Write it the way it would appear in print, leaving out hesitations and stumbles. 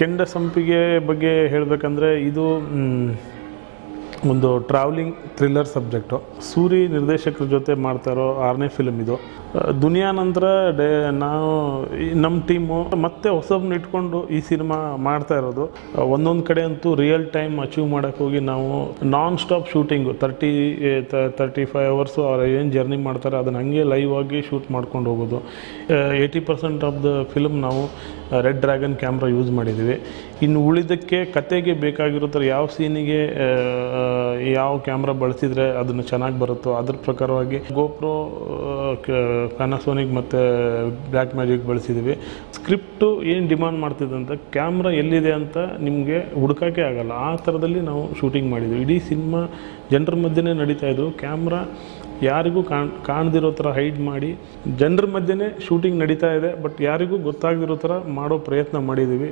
ಕೆಂಡ ಸಂಪಿಗೆ ಬಗ್ಗೆ ಹೇಳಬೇಕಂದ್ರೆ ಇದು ಒಂದು ಟ್ರಾವೆಲಿಂಗ್ ಥ್ರಿಲ್ಲರ್ ಸಬ್ಜೆಕ್ಟು. ಸೂರಿ ನಿರ್ದೇಶಕರ ಜೊತೆ ಮಾಡ್ತಾರೋ 6ನೇ ಫಿಲ್ಮ್ ಇದು. ದುನಿಯಾ ನಂತರ ನಾವು ನಮ್ಮ ಟೀಮು ಮತ್ತೆ ಹೊಸಬ್ನ ಇಟ್ಕೊಂಡು ಈ ಸಿನಿಮಾ ಮಾಡ್ತಾ ಇರೋದು. ಒಂದೊಂದು ಕಡೆ ಅಂತೂ ರಿಯಲ್ ಟೈಮ್ ಅಚೀವ್ ಮಾಡೋಕ್ಕೆ ಹೋಗಿ ನಾವು ನಾನ್ ಸ್ಟಾಪ್ ಶೂಟಿಂಗು 35 ಅವರ್ಸು ಅವ್ರು ಏನು ಜರ್ನಿ ಮಾಡ್ತಾರೆ ಅದನ್ನು ಹಂಗೆ ಲೈವ್ ಆಗಿ ಶೂಟ್ ಮಾಡ್ಕೊಂಡು ಹೋಗೋದು. 80% ಆಫ್ ದ ಫಿಲ್ಮ್ ನಾವು ರೆಡ್ ಡ್ರ್ಯಾಗನ್ ಕ್ಯಾಮ್ರಾ ಯೂಸ್ ಮಾಡಿದ್ದೀವಿ. ಇನ್ನು ಉಳಿದಕ್ಕೆ ಕತೆಗೆ ಬೇಕಾಗಿರೋ ಥರ ಯಾವ ಸೀನಿಗೆ ಯಾವ ಕ್ಯಾಮ್ರಾ ಬಳಸಿದರೆ ಅದನ್ನು ಚೆನ್ನಾಗಿ ಬರುತ್ತೋ ಅದ್ರ ಪ್ರಕಾರವಾಗಿ ಗೋಪ್ರೋ, ಪ್ಯಾನಾಸೋನಿಕ್ ಮತ್ತು ಬ್ಲ್ಯಾಕ್ ಮ್ಯಾಜಿಕ್ ಬಳಸಿದ್ದೀವಿ. ಸ್ಕ್ರಿಪ್ಟು ಏನು ಡಿಮಾಂಡ್ ಮಾಡ್ತಿದೆ ಅಂತ ಕ್ಯಾಮ್ರಾ ಎಲ್ಲಿದೆ ಅಂತ ನಿಮಗೆ ಹುಡುಕೋಕ್ಕೆ ಆಗಲ್ಲ, ಆ ಥರದಲ್ಲಿ ನಾವು ಶೂಟಿಂಗ್ ಮಾಡಿದ್ವಿ. ಇಡೀ ಸಿನಿಮಾ ಜನರ ಮಧ್ಯೆನೇ ನಡೀತಾ ಇದ್ದರು. ಕ್ಯಾಮ್ರಾ ಯಾರಿಗೂ ಕಾಣದಿರೋ ಥರ ಹೈಡ್ ಮಾಡಿ ಜನರ ಮಧ್ಯೆನೇ ಶೂಟಿಂಗ್ ನಡೀತಾ ಇದೆ, ಬಟ್ ಯಾರಿಗೂ ಗೊತ್ತಾಗದಿರೋ ಥರ ಮಾಡೋ ಪ್ರಯತ್ನ ಮಾಡಿದ್ದೀವಿ.